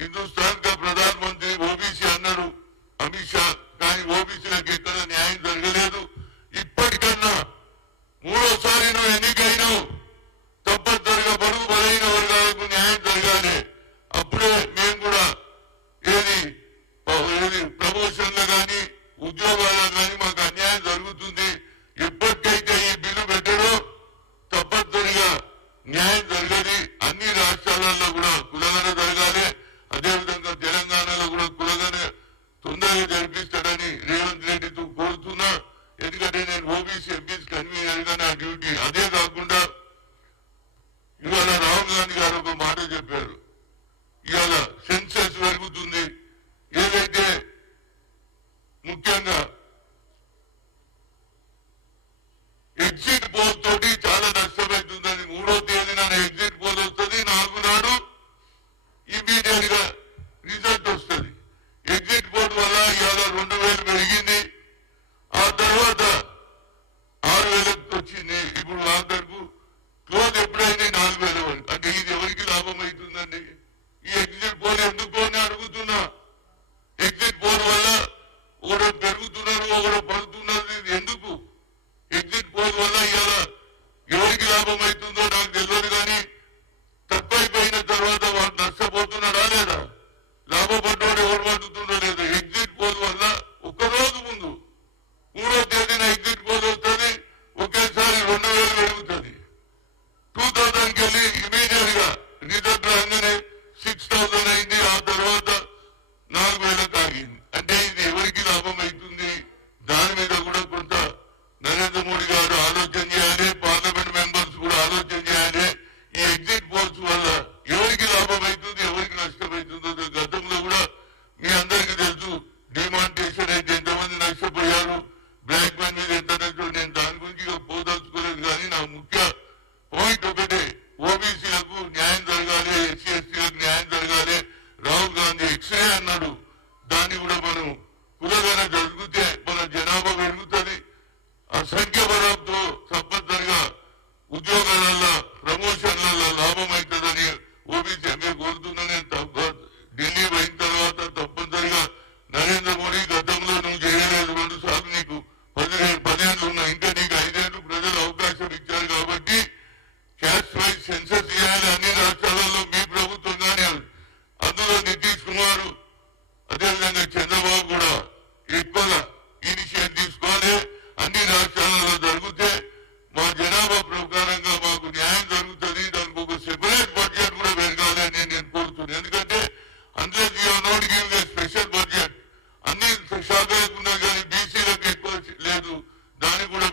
हिंदुस्तान का प्रधानमंत्री ओबीसी अन्नाडु अमित शाह కానీ ఓబీసీలకు ఎక్కడ న్యాయం జరగలేదు ఇప్పటికన్నా మూడోసారి నువ్వు ఎన్నికైనావు తప్పనిసరిగా బడుగు బలైన వర్గాలకు న్యాయం జరగాలి అప్పుడే మేము కూడా ఏది ప్రమోషన్లు కానీ ఉద్యోగాలకు కానీ మాకు అన్యాయం జరుగుతుంది ఎప్పటికైతే ఈ బిల్లు పెట్టడో తప్పనిసరిగా న్యాయం జరగాలి అన్ని రాష్ట్రాలలో కూడా కులగన జరగాలి అదేవిధంగా తెలంగాణలో కూడా కులగన తొందరగా జరిపిస్తాడని రేవంత్ రెడ్డితో కోరుతున్నా ఎందుకంటే నేను ఓబీసీ ఎంపీస్ కన్వీనర్ గా నా డ్యూటీ అదే కాకుండా ఇవాళ రాహుల్ గాంధీ గారు ఒక మాట చెప్పారు ఇవాళ సెన్సెస్ పెరుగుతుంది ఏదైతే ముఖ్యంగా ఎగ్జిట్ పోల్ తోటి చాలా నష్టమవుతుందని 3వ తేదీన ఎగ్జిట్ పోల్ వస్తుంది 4 నాడు ఇమీడియట్ గా రిజల్ట్ వస్తుంది ఎగ్జిట్ పోల్ వల్ల ఇవాళ 2000 పెరిగింది ఆ తర్వాత 6000 వచ్చింది ఇప్పుడు ఆఖరుకు క్లోజ్ ఎప్పుడైంది 4000 వరకు అంటే ఇది ఎవరికి లాభం అవుతుందండి ఈ ఎగ్జిట్ పోల్ ఎందుకు అని అడుగుతున్నా ఎగ్జిట్ పోల్ వల్ల ఒకరు పెరుగుతున్నారు ఒకరు పడుతున్నారు ఇది ఎందుకు ఎగ్జిట్ పోల్ వల్ల ఇవాళ ఎవరికి లాభం అవుతుందో నాకు తెలియదు కానీ తక్కువైపోయిన తర్వాత వాడు నష్టపోతున్నాడా లేదా లాభపడ్డాడు ఎవరు పడుతుండో లేదు ఎగ్జిట్ పోల్ వల్ల ఒక్కరోజు ముందు 3వ తేదీన ఎగ్జిట్ పోల్ వస్తుంది ఒకేసారి 2000 పెరుగుతుంది 2000కి వెళ్ళి ఇమీడియట్ గా రిజల్ట్ రాగానే 6000 అయింది ఆ తర్వాత 4000 ఆగింది అంటే ఇది ఎవరికి లాభం అవుతుంది దాని మీద కూడా కొంత నరేంద్ర మోడీ గారు ఆలోచన చేయాలి పార్లమెంట్ మెంబర్స్ కూడా ఆలోచన చేయాలి ఈ ఎగ్జిట్ పోల్స్ వల్ల ఎవరికి లాభం అవుతుంది ఎవరికి నష్టం అవుతుందో గతంలో కూడా మీ అందరికీ తెలుసు డిమానిటేషన్ అయితే ఎంతమంది నష్టపోయారు బ్లాక్ మనీ మీద ఎంత నష్టం నేను దాని గురించి పోదలుచుకోలేదు కానీ నా ముఖ్య పాయింట్ ఒకటే ఓబీసీలకు న్యాయం జరగాలి ఎస్సీ ఎస్టీలకు న్యాయం జరగాలి రాహుల్ గాంధీ ఎక్స్రే అన్నాడు దాన్ని కూడా మనం కులగన జరిగితే మన జనాభా పెరుగుతుంది ఆ సంఖ్య బలంతో తప్పనిసరిగా ఉద్యోగాలలో ప్రమోషన్లలో లాభం అవుతుందని ఓబీసీ ఎంఏ కోరుతున్నా నేను ఢిల్లీ అయిన తర్వాత తప్పనిసరిగా నరేంద్ర మోడీ గతంలో నువ్వు చేయలేదు 2 సార్లు నీకు 10 ఏళ్ళు ఉన్నాయి ఇంకా నీకు 5 ఏళ్ళు ప్రజలు అవకాశం ఇచ్చారు కాబట్టి క్యాస్ట్ వైజ్ సెన్సస్ చేయాలి అన్ని రాష్ట్రాలలో మీ ప్రభుత్వం కానీ అందులో నితీష్ కుమార్ అదేవిధంగా చంద్రబాబు కూడా ఎక్కువగా ఇనిషియేటివ్ తీసుకోవాలి అన్ని రాష్ట్రాలలో జరిగితే మా జనాభా ప్రకారంగా మాకు న్యాయం జరుగుతుంది దానికి ఒక సెపరేట్ బడ్జెట్ కూడా పెరగాలి అని నేను కోరుతున్నాను ఎందుకంటే అందులో నోట్ గివ్ స్పెషల్ బడ్జెట్ అన్ని శాఖలకు ఉన్నా కానీ బీసీలకు ఎక్కువ లేదు దాన్ని కూడా